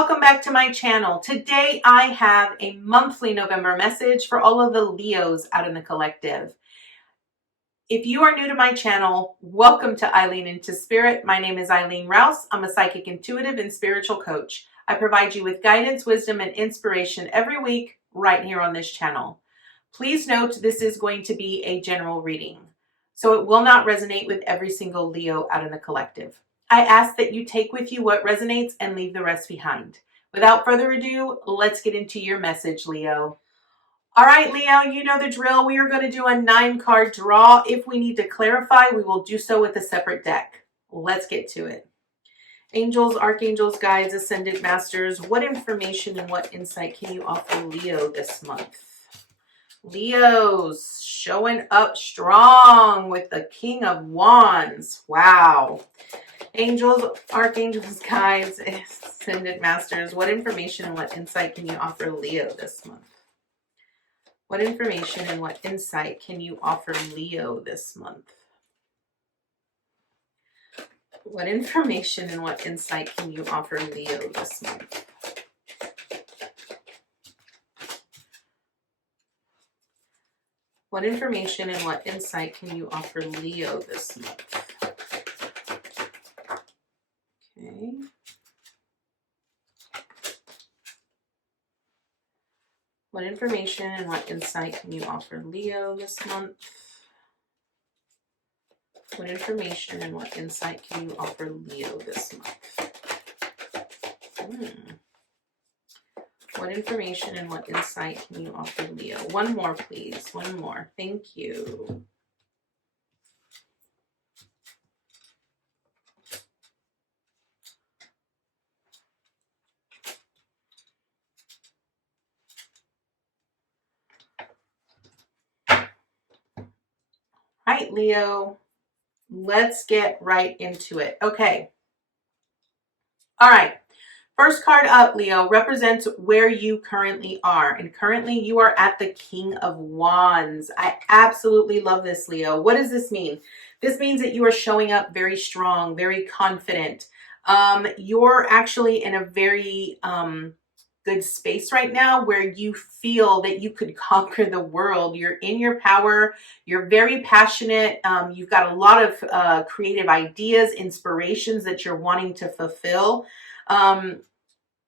welcome back to my channel. Today I have a monthly November message for all of the Leos out in the collective. If you are new to my channel, welcome to Eileen Into Spirit. My name is Eileen Rouse. I'm a psychic intuitive and spiritual coach. I provide you with guidance, wisdom, and inspiration every week right here on this channel. Please note this is going to be a general reading, so it will not resonate with every single Leo out in the collective. I ask that you take with you what resonates and leave the rest behind. Without further ado, let's get into your message, Leo. All right, Leo, you know the drill. We are going to do a 9-card draw. If we need to clarify, we will do so with a separate deck. Let's get to it. Angels, archangels, guides, ascended masters, what information and what insight can you offer Leo this month? Leo's showing up strong with the King of Wands. Wow. Angels, archangels, guides, ascended masters, what information and what insight can you offer Leo this month? What information and what insight can you offer Leo this month? What information and what insight can you offer Leo this month? What information and what insight can you offer Leo this month? Okay. What information and what insight can you offer Leo this month? What information and what insight can you offer Leo this month? What information and what insight can you offer Leo? One more, please. One more. Thank you. All right, Leo. Let's get right into it. Okay. All right. First card up, Leo, represents where you currently are. And currently you are at the King of Wands. I absolutely love this, Leo. What does this mean? This means that you are showing up very strong, very confident. You're actually in a very good space right now where you feel that you could conquer the world. You're in your power. You're very passionate. You've got a lot of creative ideas, inspirations that you're wanting to fulfill.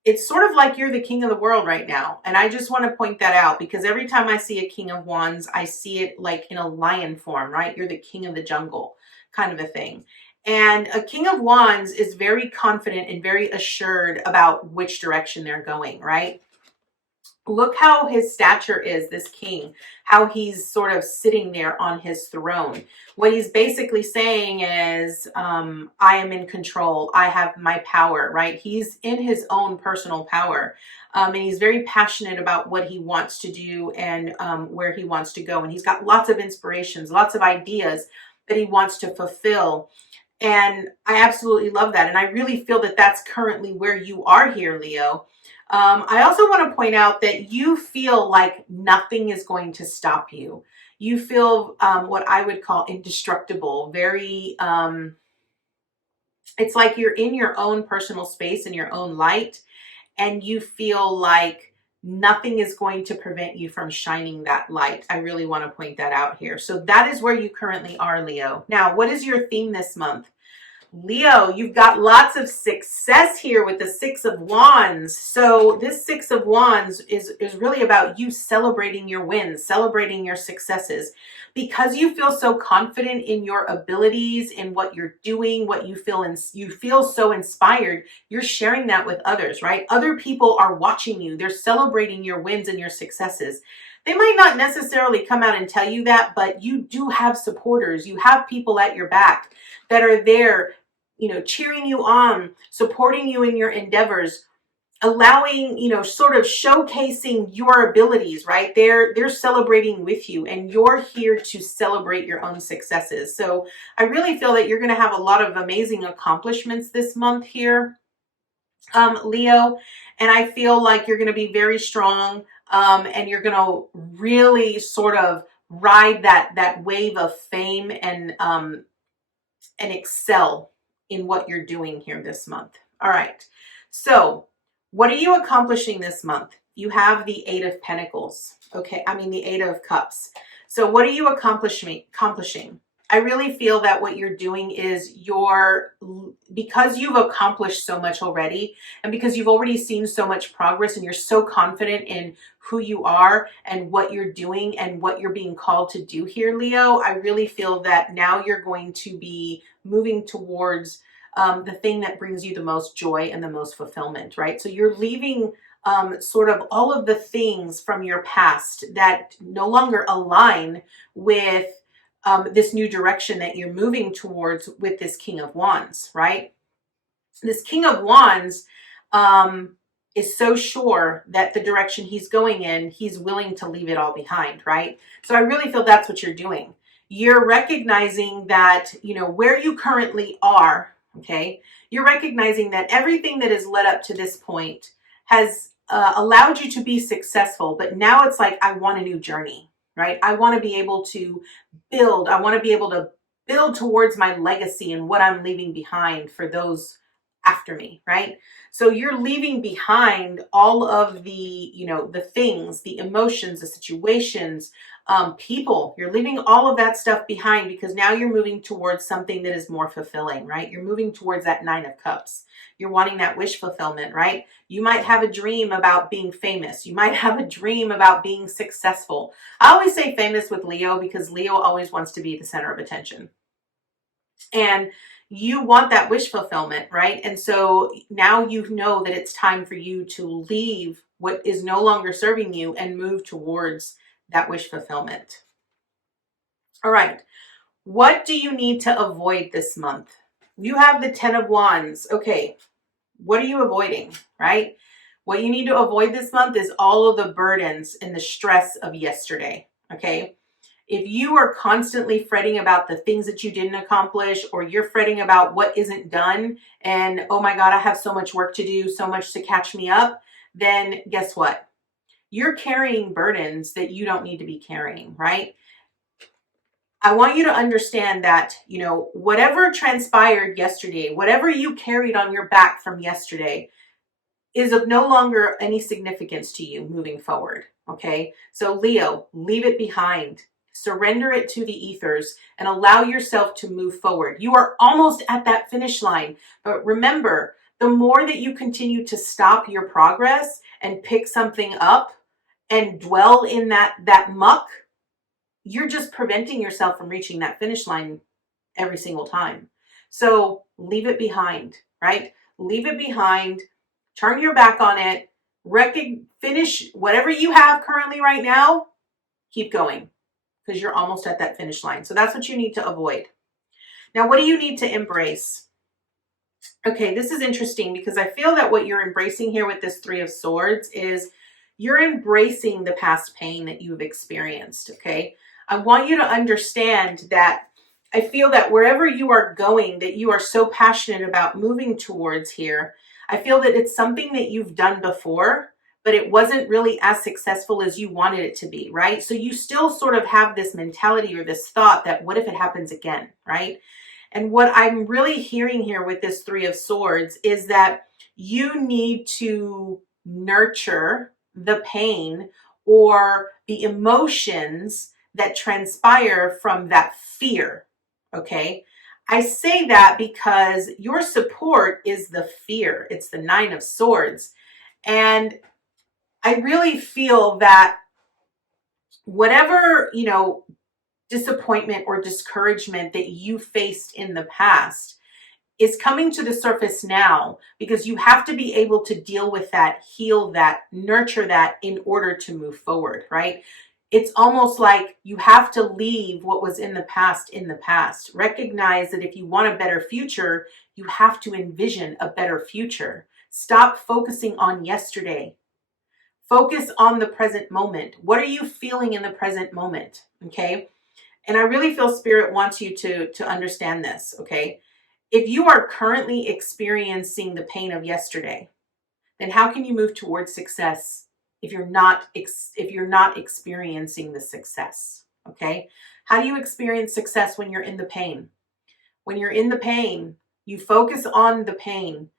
It's sort of like you're the king of the world right now. And I just want to point that out because every time I see a King of Wands, I see it like in a lion form, right? You're the king of the jungle kind of a thing. And a King of Wands is very confident and very assured about which direction they're going, right? Look how his stature is, this king, how he's sort of sitting there on his throne. What he's basically saying is, I am in control. I have my power, right? He's in his own personal power. And he's very passionate about what he wants to do and where he wants to go. And he's got lots of inspirations, lots of ideas that he wants to fulfill. And I absolutely love that. And I really feel that that's currently where you are here, Leo. I also want to point out that you feel like nothing is going to stop you. You feel what I would call indestructible, very, it's like you're in your own personal space and your own light, and you feel like nothing is going to prevent you from shining that light. I really want to point that out here. So that is where you currently are, Leo. Now, what is your theme this month? Leo, you've got lots of success here with the Six of Wands. So this Six of Wands is really about you celebrating your wins, celebrating your successes. Because you feel so confident in your abilities, in what you're doing, what you feel, and you feel so inspired, you're sharing that with others, right? Other people are watching you. They're celebrating your wins and your successes. They might not necessarily come out and tell you that, but you do have supporters. You have people at your back that are there, you know, cheering you on, supporting you in your endeavors, allowing, you know, sort of showcasing your abilities, right? They're celebrating with you, and you're here to celebrate your own successes. So I really feel that you're going to have a lot of amazing accomplishments this month here, Leo. And I feel like you're going to be very strong, and you're going to really sort of ride that wave of fame and excel in what you're doing here this month. All right. So What are you accomplishing this month? You have the Eight of Pentacles. Okay, I mean the Eight of Cups. So what are you accomplishing? I really feel that what you're doing is because you've accomplished so much already, and because you've already seen so much progress, and you're so confident in who you are and what you're doing and what you're being called to do here, Leo, I really feel that now you're going to be moving towards the thing that brings you the most joy and the most fulfillment, right? So you're leaving sort of all of the things from your past that no longer align with this new direction that you're moving towards with this King of Wands, right? This King of Wands is so sure that the direction he's going in, he's willing to leave it all behind, right? So I really feel that's what you're doing. You're recognizing that, you know, where you currently are, okay? You're recognizing that everything that has led up to this point has allowed you to be successful, but now it's like, I want a new journey, right? I want to be able to build. I want to be able to build towards my legacy and what I'm leaving behind for those after me, right? So you're leaving behind all of the, you know, the things, the emotions, the situations, people. You're leaving all of that stuff behind because now you're moving towards something that is more fulfilling, right? You're moving towards that Nine of Cups. You're wanting that wish fulfillment, right? You might have a dream about being famous. You might have a dream about being successful. I always say famous with Leo because Leo always wants to be the center of attention. And you want that wish fulfillment, right? And so now you know that it's time for you to leave what is no longer serving you and move towards that wish fulfillment. All right. What do you need to avoid this month? You have the Ten of Wands. Okay. What are you avoiding, right? What you need to avoid this month is all of the burdens and the stress of yesterday. Okay. If you are constantly fretting about the things that you didn't accomplish, or you're fretting about what isn't done, and oh my God, I have so much work to do, so much to catch me up, then guess what? You're carrying burdens that you don't need to be carrying, right? I want you to understand that, you know, whatever transpired yesterday, whatever you carried on your back from yesterday, is of no longer any significance to you moving forward. Okay. So Leo, leave it behind, surrender it to the ethers, and allow yourself to move forward. You are almost at that finish line, but remember, the more that you continue to stop your progress and pick something up and dwell in that muck, you're just preventing yourself from reaching that finish line every single time. So leave it behind, right? Leave it behind. Turn your back on it. Finish whatever you have currently right now. Keep going because you're almost at that finish line. So that's what you need to avoid. Now, what do you need to embrace? Okay, this is interesting because I feel that what you're embracing here with this Three of Swords is you're embracing the past pain that you've experienced, okay? I want you to understand that I feel that wherever you are going, that you are so passionate about moving towards here, I feel that it's something that you've done before, but it wasn't really as successful as you wanted it to be, right? So you still sort of have this mentality or this thought that what if it happens again, right? And what I'm really hearing here with this Three of Swords is that you need to nurture the pain or the emotions that transpire from that fear, okay? I say that because your support is the fear. It's the Nine of Swords. And I really feel that whatever, you know, disappointment or discouragement that you faced in the past is coming to the surface now because you have to be able to deal with that, heal that, nurture that in order to move forward, right? It's almost like you have to leave what was in the past in the past. Recognize that if you want a better future, you have to envision a better future. Stop focusing on yesterday. Focus on the present moment. What are you feeling in the present moment? Okay. And I really feel Spirit wants you to understand this, okay? If you are currently experiencing the pain of yesterday, then how can you move towards success if you're not experiencing the success, okay? How do you experience success when you're in the pain? When you're in the pain, you focus on the pain.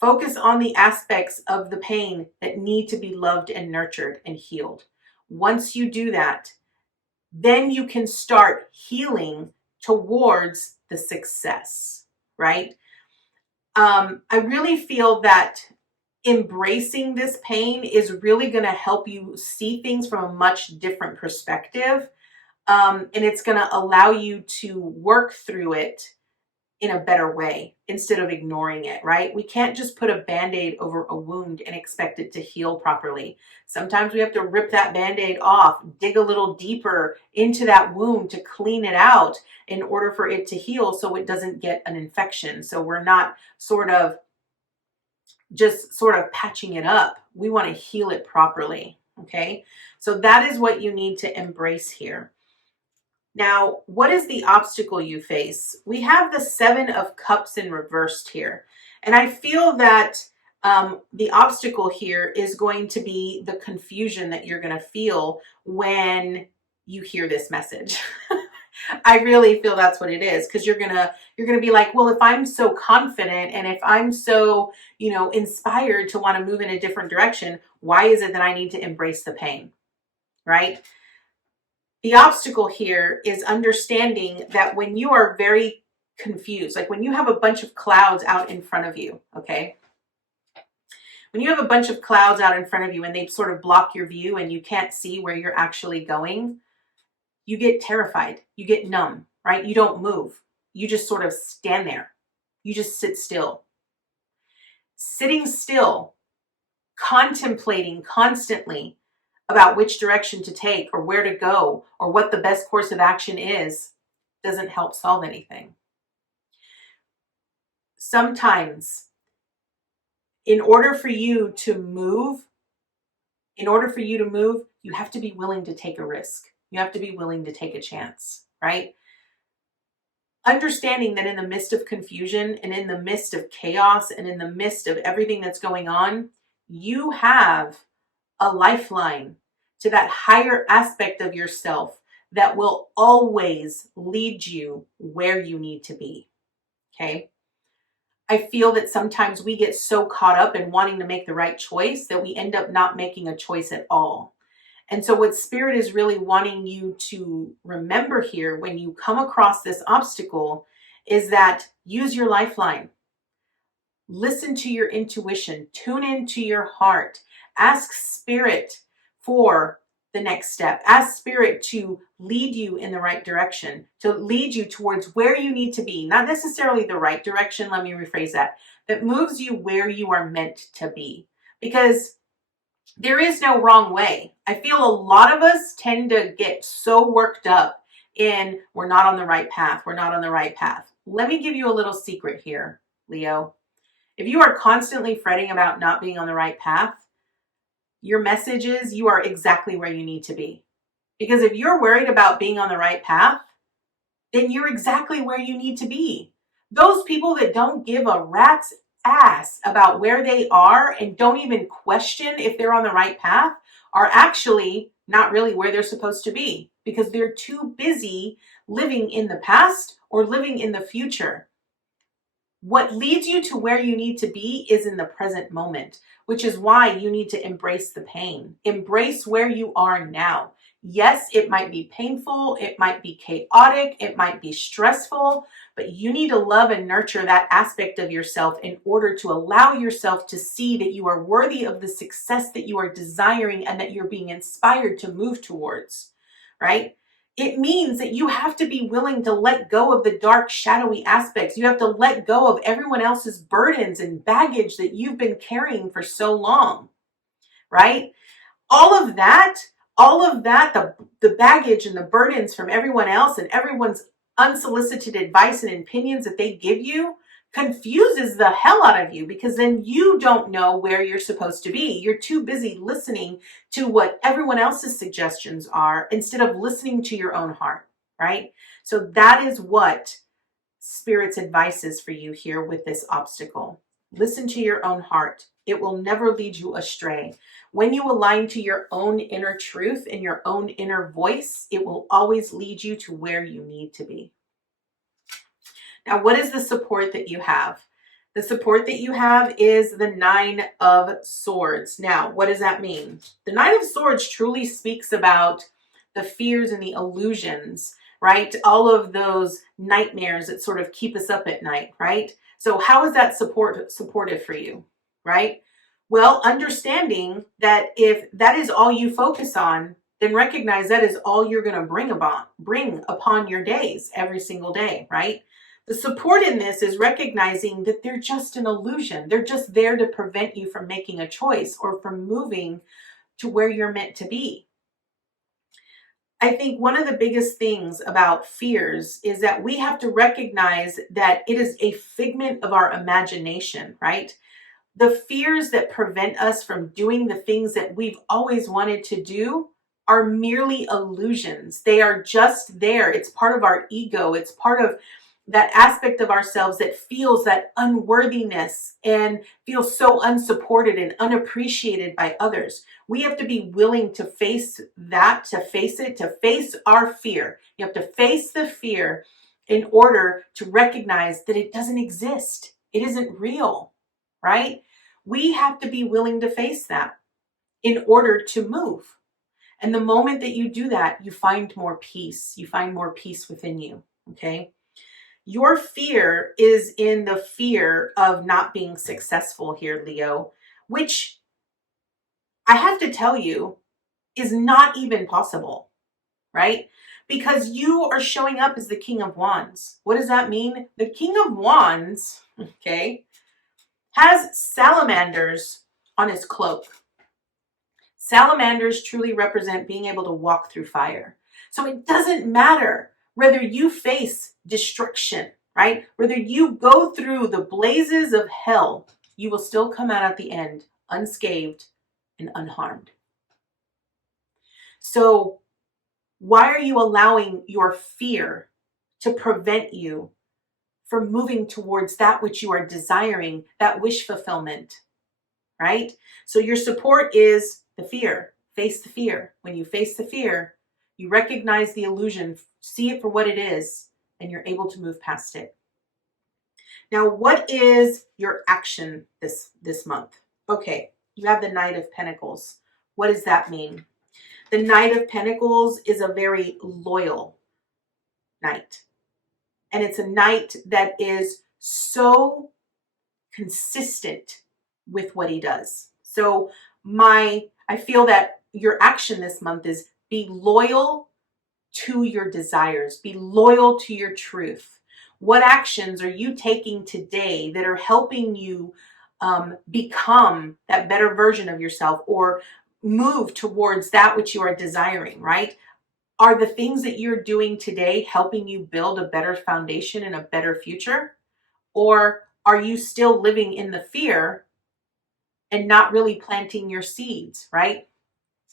Focus on the aspects of the pain that need to be loved and nurtured and healed. Once you do that, then you can start healing towards the success, right? I really feel that embracing this pain is really going to help you see things from a much different perspective. And it's going to allow you to work through it in a better way instead of ignoring it, right? We can't just put a Band-Aid over a wound and expect it to heal properly. Sometimes we have to rip that Band-Aid off, dig a little deeper into that wound to clean it out in order for it to heal so it doesn't get an infection. So we're not just sort of patching it up. We want to heal it properly, okay? So that is what you need to embrace here. Now, what is the obstacle you face? We have the Seven of Cups in reversed here. And I feel that the obstacle here is going to be the confusion that you're going to feel when you hear this message. I really feel that's what it is, because you're gonna be like, well, if I'm so confident and if I'm so, inspired to want to move in a different direction, why is it that I need to embrace the pain, right? The obstacle here is understanding that when you are very confused, like when you have a bunch of clouds out in front of you, okay? When you have a bunch of clouds out in front of you and they sort of block your view and you can't see where you're actually going, you get terrified, you get numb, right? You don't move. You just sort of stand there. You just sit still. Sitting still, contemplating constantly about which direction to take or where to go or what the best course of action is, doesn't help solve anything. Sometimes, in order for you to move, you have to be willing to take a risk. You have to be willing to take a chance, right? Understanding that in the midst of confusion and in the midst of chaos and in the midst of everything that's going on, you have a lifeline to that higher aspect of yourself that will always lead you where you need to be, okay? I feel that sometimes we get so caught up in wanting to make the right choice that we end up not making a choice at all. And so what Spirit is really wanting you to remember here when you come across this obstacle is that use your lifeline. Listen to your intuition. Tune into your heart. Ask Spirit for the next step. Ask Spirit to lead you in the right direction, to lead you towards where you need to be. Not necessarily the right direction, let me rephrase that. That moves you where you are meant to be. Because there is no wrong way. I feel a lot of us tend to get so worked up in we're not on the right path. We're not on the right path. Let me give you a little secret here, Leo. If you are constantly fretting about not being on the right path, your message is you are exactly where you need to be. Because if you're worried about being on the right path, then you're exactly where you need to be. Those people that don't give a rat's ass about where they are and don't even question if they're on the right path are actually not really where they're supposed to be, because they're too busy living in the past or living in the future. What leads you to where you need to be is in the present moment, which is why you need to embrace the pain. Embrace where you are now. Yes, it might be painful, it might be chaotic, it might be stressful, but you need to love and nurture that aspect of yourself in order to allow yourself to see that you are worthy of the success that you are desiring and that you're being inspired to move towards, right? It means that you have to be willing to let go of the dark, shadowy aspects. You have to let go of everyone else's burdens and baggage that you've been carrying for so long, right? All of that, the baggage and the burdens from everyone else and everyone's unsolicited advice and opinions that they give you confuses the hell out of you, because then you don't know where you're supposed to be. You're too busy listening to what everyone else's suggestions are instead of listening to your own heart, right? So that is what Spirit's advice is for you here with this obstacle. Listen to your own heart. It will never lead you astray. When you align to your own inner truth and your own inner voice, it will always lead you to where you need to be. Now, what is the support that you have? The support that you have is the Nine of Swords. Now, what does that mean? The Nine of Swords truly speaks about the fears and the illusions, right? All of those nightmares that sort of keep us up at night, right? So how is that supportive for you, right? Well, understanding that if that is all you focus on, then recognize that is all you're going to bring upon your days every single day, right? The support in this is recognizing that they're just an illusion. They're just there to prevent you from making a choice or from moving to where you're meant to be. I think one of the biggest things about fears is that we have to recognize that it is a figment of our imagination, right? The fears that prevent us from doing the things that we've always wanted to do are merely illusions. They are just there. It's part of our ego. It's part of that aspect of ourselves that feels that unworthiness and feels so unsupported and unappreciated by others. We have to be willing to face that, to face it, to face our fear. You have to face the fear in order to recognize that it doesn't exist. It isn't real, right? We have to be willing to face that in order to move. And the moment that you do that, you find more peace. You find more peace within you, okay? Your fear is in the fear of not being successful here, Leo, which I have to tell you is not even possible, right? Because you are showing up as the King of Wands. What does that mean? The King of Wands, okay, has salamanders on his cloak. Salamanders truly represent being able to walk through fire. So it doesn't matter whether you face destruction, right? Whether you go through the blazes of hell, you will still come out at the end unscathed and unharmed. So why are you allowing your fear to prevent you from moving towards that which you are desiring, that wish fulfillment, right? So your support is the fear. Face the fear. When you face the fear, you recognize the illusion, see it for what it is, and you're able to move past it. Now, what is your action this month? Okay, you have the Knight of Pentacles. What does that mean? The Knight of Pentacles is a very loyal knight. And it's a knight that is so consistent with what he does. So I feel that your action this month is be loyal to your desires. Be loyal to your truth. What actions are you taking today that are helping you become that better version of yourself or move towards that which you are desiring, right? Are the things that you're doing today helping you build a better foundation and a better future? Or are you still living in the fear and not really planting your seeds, right?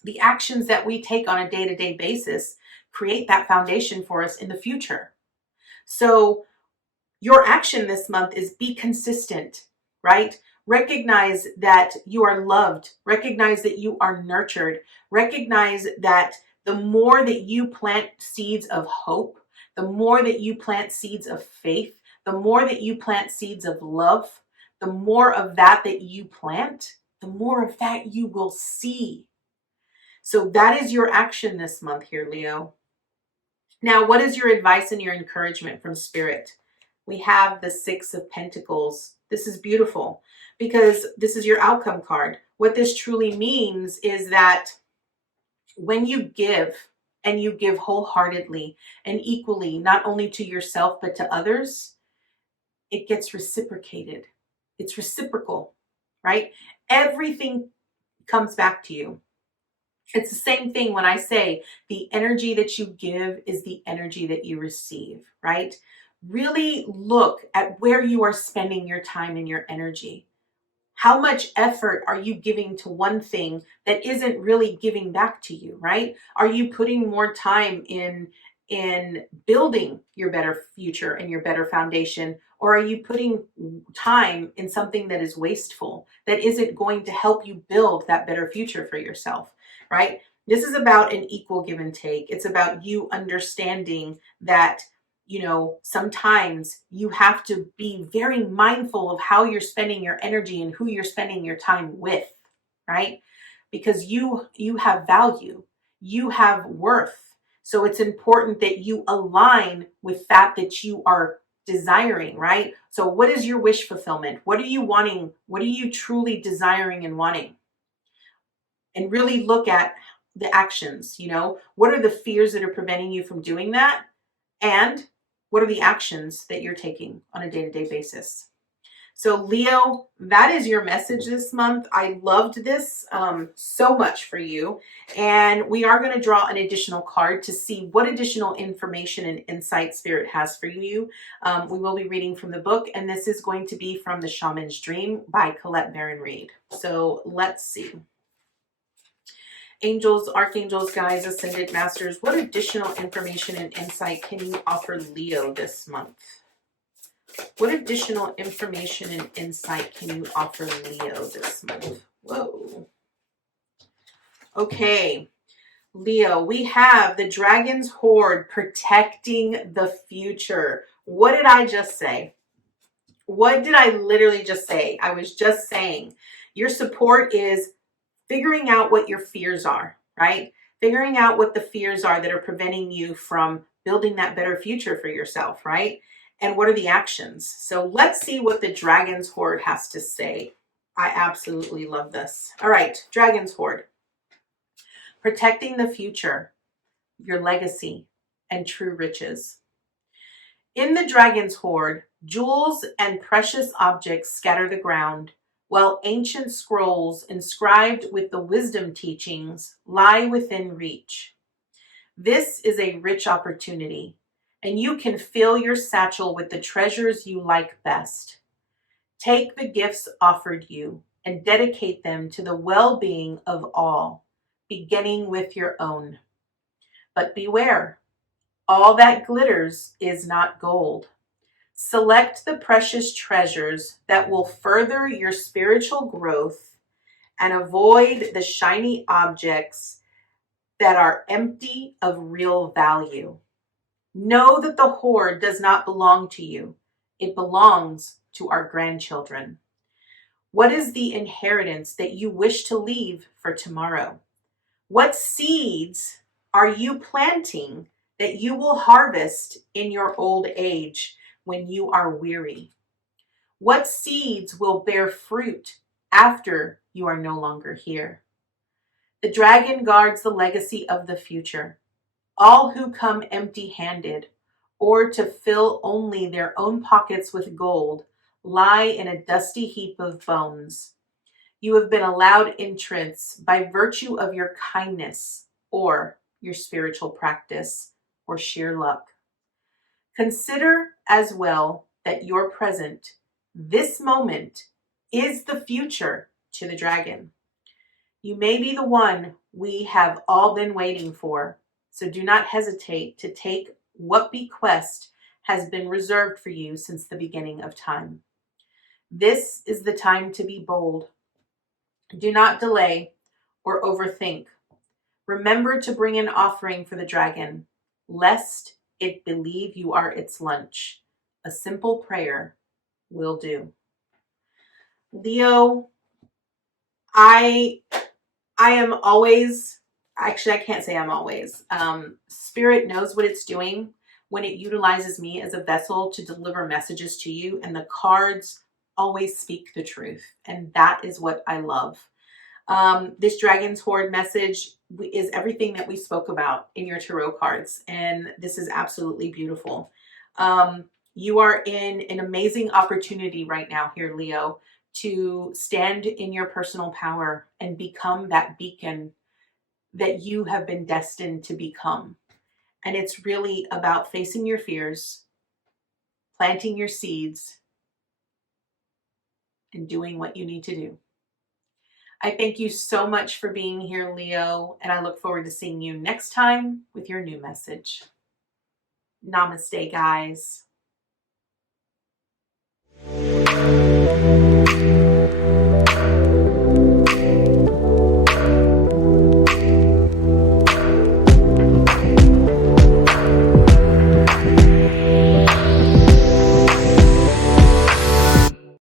The actions that we take on a day-to-day basis create that foundation for us in the future. So your action this month is be consistent, right? Recognize that you are loved. Recognize that you are nurtured. Recognize that the more that you plant seeds of hope, the more that you plant seeds of faith, the more that you plant seeds of love, the more of that you plant, the more of that you will see. So that is your action this month here, Leo. Now, what is your advice and your encouragement from Spirit? We have the Six of Pentacles. This is beautiful because this is your outcome card. What this truly means is that when you give and you give wholeheartedly and equally, not only to yourself, but to others, it gets reciprocated. It's reciprocal, right? Everything comes back to you. It's the same thing when I say the energy that you give is the energy that you receive, right? Really look at where you are spending your time and your energy. How much effort are you giving to one thing that isn't really giving back to you, right? Are you putting more time in building your better future and your better foundation? Or are you putting time in something that is wasteful, that isn't going to help you build that better future for yourself, right? This is about an equal give and take. It's about you understanding that you know, sometimes you have to be very mindful of how you're spending your energy and who you're spending your time with, right? Because you have value, you have worth. So it's important that you align with that you are desiring, right? So what is your wish fulfillment? What are you wanting? What are you truly desiring and wanting? And really look at the actions, you know, what are the fears that are preventing you from doing that? And what are the actions that you're taking on a day-to-day basis? So Leo, that is your message this month. I loved this so much for you. And we are going to draw an additional card to see what additional information and insight Spirit has for you. We will be reading from the book, and this is going to be from The Shaman's Dream by Colette Baron Reid. So let's see. Angels, archangels, guides, ascended masters, what additional information and insight can you offer Leo this month? What additional information and insight can you offer Leo this month? Whoa. Okay, Leo, we have the Dragon's Hoard, protecting the future. What did I just say? What did I literally just say? I was just saying your support is figuring out what your fears are, right? Figuring out what the fears are that are preventing you from building that better future for yourself, right? And what are the actions? So let's see what the Dragon's Hoard has to say. I absolutely love this. All right, Dragon's Hoard. Protecting the future, your legacy, and true riches. In the Dragon's Hoard, jewels and precious objects scatter the ground, while ancient scrolls inscribed with the wisdom teachings lie within reach. This is a rich opportunity, and you can fill your satchel with the treasures you like best. Take the gifts offered you and dedicate them to the well-being of all, beginning with your own. But beware, all that glitters is not gold. Select the precious treasures that will further your spiritual growth and avoid the shiny objects that are empty of real value. Know that the hoard does not belong to you. It belongs to our grandchildren. What is the inheritance that you wish to leave for tomorrow? What seeds are you planting that you will harvest in your old age when you are weary? What seeds will bear fruit after you are no longer here? The dragon guards the legacy of the future. All who come empty-handed or to fill only their own pockets with gold lie in a dusty heap of bones. You have been allowed entrance by virtue of your kindness or your spiritual practice or sheer luck. Consider as well that your present, this moment, is the future to the dragon. You may be the one we have all been waiting for, so do not hesitate to take what bequest has been reserved for you since the beginning of time. This is the time to be bold. Do not delay or overthink. Remember to bring an offering for the dragon, lest it believe you are its lunch. A simple prayer will do. Leo, I am always, actually I can't say I'm always, Spirit knows what it's doing when it utilizes me as a vessel to deliver messages to you, and the cards always speak the truth, and that is what I love. This Dragon's Hoard message is everything that we spoke about in your tarot cards, and this is absolutely beautiful. You are in an amazing opportunity right now here, Leo, to stand in your personal power and become that beacon that you have been destined to become. And it's really about facing your fears, planting your seeds, and doing what you need to do. I thank you so much for being here, Leo, and I look forward to seeing you next time with your new message. Namaste, guys.